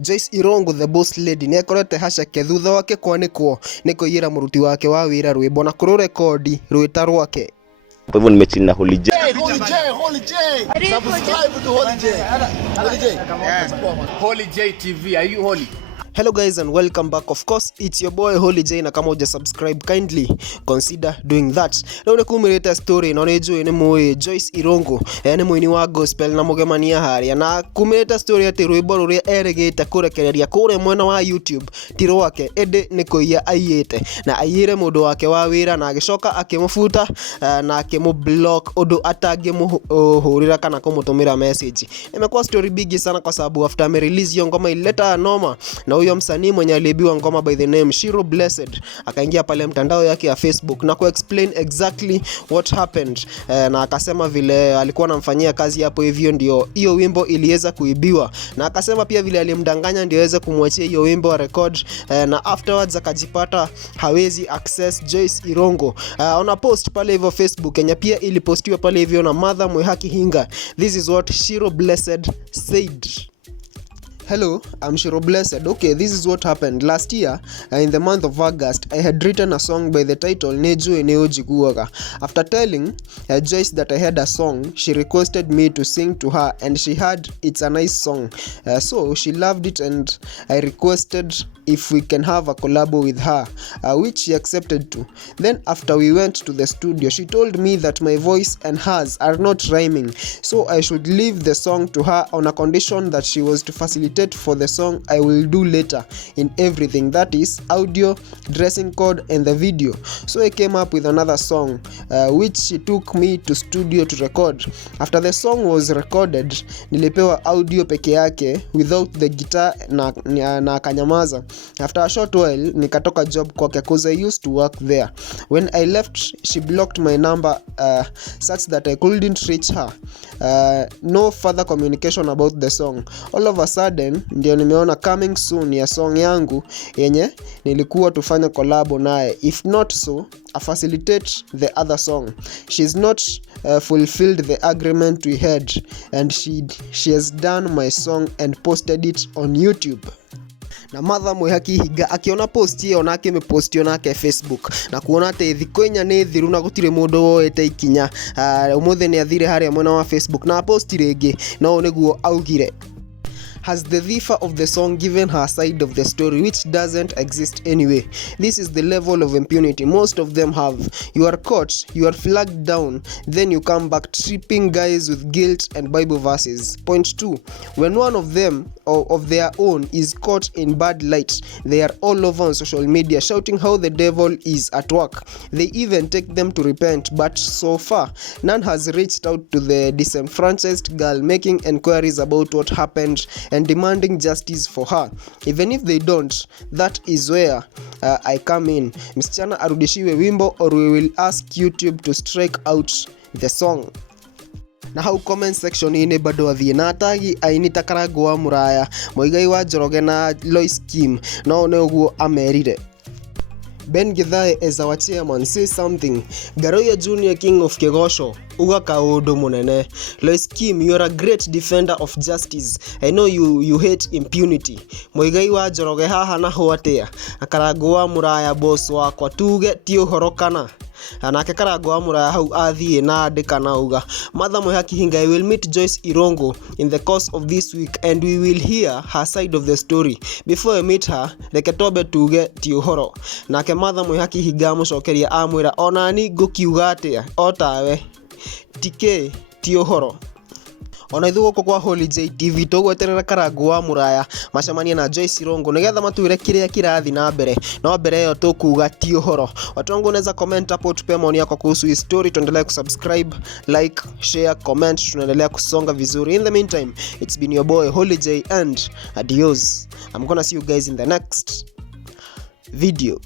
Joyce Irungu the boss lady nĩ akorete haceke thutha wake Kwaníkwo nĩ kũiyĩra mũruti wake wa Wííra Rwímbo na kũrũrekodi rwĩta rwake. Kwa hivyo nimechini na Holy J. Subscribe to Holy J. Holy J TV. Are you holy? Hello guys and welcome back. Of course it's your boy Holy J, na kama uja subscribe kindly consider doing that. Leo nikumireta story na nejo ene moe Joyce Irungu ene muini wa gospel na mugemania haria na kumireta story ati rwimbo ruria eregete kurekereria kure mwena wa YouTube tiro wake ende ni kuiya aiyete na aiyire mundu wake wa Wííra na agicoka akimufuta na akimublock undu atangimuhurira kana kumutumira message. Imekuwa story big sana kwa sababu after me release yo ngoma ileta noma, na huyo msanii mwenye alibiwa ngoma by the name Shiro Blessed akaingia pale mtandao yake ya Facebook na kuexplain exactly what happened, na akasema vile alikuwa anamfanyia kazi hapo hivyo ndio hiyo wimbo iliweza kuibiwa, na akasema pia vile alimdanganya ndio aweze kumwachia hiyo wimbo record, na afterwards akajipata hawezi access Joyce Irungu. Ona post pale hivyo Facebook Kenya pia ilipostiwa pale hivyo na Mother Mwehaki Hinga. This is what Shiro Blessed said. Hello, I'm Shiro Blessed. Okay, this is what happened. Last year, in the month of August, I had written a song by the title Neju Eneojiguaga. After telling Joyce that I had a song, she requested me to sing to her, and she heard it's a nice song. So she loved it, and I requested if we can have a collabo with her, which she accepted to. Then after we went to the studio, she told me that my voice and hers are not rhyming, so I should leave the song to her on a condition that she was to facilitate for the song I will do later in everything, that is audio, dressing code and the video. So I came up with another song, which she took me to studio to record. After the song was recorded, nilipewa audio peke yake without the guitar na kanyamaza. After a short while nikatoka job kwake cause I used to work there. When I left, she blocked my number such that I couldn't reach her. No further communication about the song. All of a sudden ndio nimeona coming soon ya song yangu yenye nilikuwa tufanya collabo naye. If not so, I facilitate the other song. She's not fulfilled the agreement we had, and she has done my song and posted it on YouTube. Na Mother Mwehaki Hinga akiona post hiyo na akimepostio nake Facebook na kuona ati thiko inya ni thiru na gutire mundu woete ikinya, umuthe ni athire haria mwena wa Facebook na post ringi no niguo augire. Has the thief of the song given her side of the story, which doesn't exist anyway? This is the level of impunity most of them have. You are caught, you are flagged down, then you come back tripping guys with guilt and Bible verses. Point 2. When one of them of their own is caught in bad light, they are all over on social media shouting how the devil is at work. They even take them to repent, but so far none has reached out to the disenfranchised girl making inquiries about what happened and demanding justice for her. Even if they don't, that is where I come in. Msichana arudishiwe wimbo or we will ask YouTube to strike out the song. Na hau comment section ine bado athie na tagi ainita Karangu wa Muraya, Muigai wa Njoroge na Lois Kim, no ne uguo amerire. Ben Githae as our chairman say something. Garoya Junior King of Kegosho, uga kaundu munene. Lois Kim, you are a great defender of justice. I know you hate impunity. Muigai wa Njoroge haha na hoatea. Karangu wa Muraya boss wakwa tuge ti uhoro kana. Anake Karangu wa Muraya hau athie na andika na uga Mother Mwehaki Hinga, I will meet Joyce Irungu in the course of this week and we will hear her side of the story. Before I meet her, reke tobe tuge ti uhoro. Nake Mother Mwehaki Hinga mucokeria amwira onani ngukiuga atia otawe tike ti uhoro. Ona ithuko kwa Holy J TV tugweterera Karangu wa Muraya macemania na Joyce Irungu nigetha matwire kiria kirathi na mbere, no mbere yo tukuga ti uhoro. Watu wangu unaweza comment hapo tupe maoni yako kuhusu hii story. Tuendelee kusubscribe, like, share, comment, tunaendelea kusonga vizuri. In the meantime, it's been your boy Holy J and adios. I'm gonna see you guys in the next video.